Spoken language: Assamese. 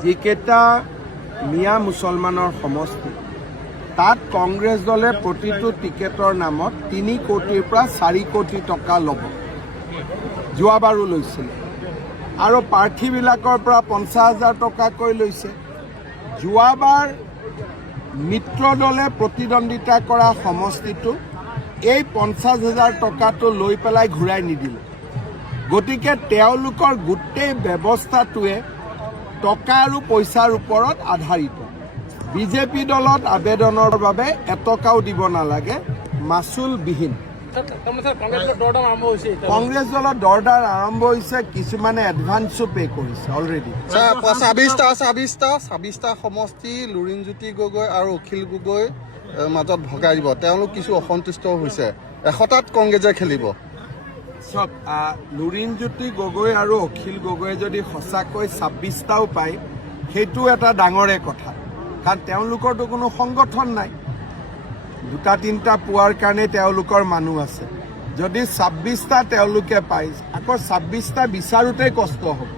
যিকেইটা মিয়া মুছলমানৰ সমষ্টি তাত কংগ্ৰেছ দলে প্ৰতিটো টিকেটৰ নামত 3 কোটিৰ পৰা 4 কোটি টকা ল'ব। যোৱাবাৰো লৈছিলে আৰু প্ৰাৰ্থীবিলাকৰ পৰা 50,000 টকাকৈ লৈছে। যোৱাবাৰ মিত্ৰ দলে প্ৰতিদ্বন্দ্বিতা কৰা সমষ্টিটো এই 50,000 টকাটো লৈ পেলাই ঘূৰাই নিদিলে। গতিকে তেওঁলোকৰ গোটেই ব্যৱস্থাটোৱে টকা আৰু পইচাৰ ওপৰত আধাৰিত। বিজেপি দলত আবেদনৰ বাবে এটকাও দিব নালাগে, মাচুলবিহীন। কংগ্ৰেছ দলত দৰদাৰ আৰম্ভ হৈছে, কিছুমানে এডভান্সো পে' কৰিছে অলৰেডি। 26টা সমষ্টি লুৰিণজ্যোতি গগৈ আৰু অখিল গগৈ মাজত ভগাই দিব। তেওঁলোক কিছু অসন্তুষ্ট হৈছে। 100টাত কংগ্ৰেছে খেলিব। চব লুৰিণজ্যোতি গগৈ আৰু অখিল গগৈয়ে যদি সঁচাকৈ 26টাও পায়, সেইটো এটা ডাঙৰে কথা, কাৰণ তেওঁলোকৰতো কোনো সংগঠন নাই। 2-3টা পোৱাৰ কাৰণে তেওঁলোকৰ মানুহ আছে। যদি 26টা তেওঁলোকে পায়, আকৌ 26টা বিচাৰোঁতেই কষ্ট হ'ব।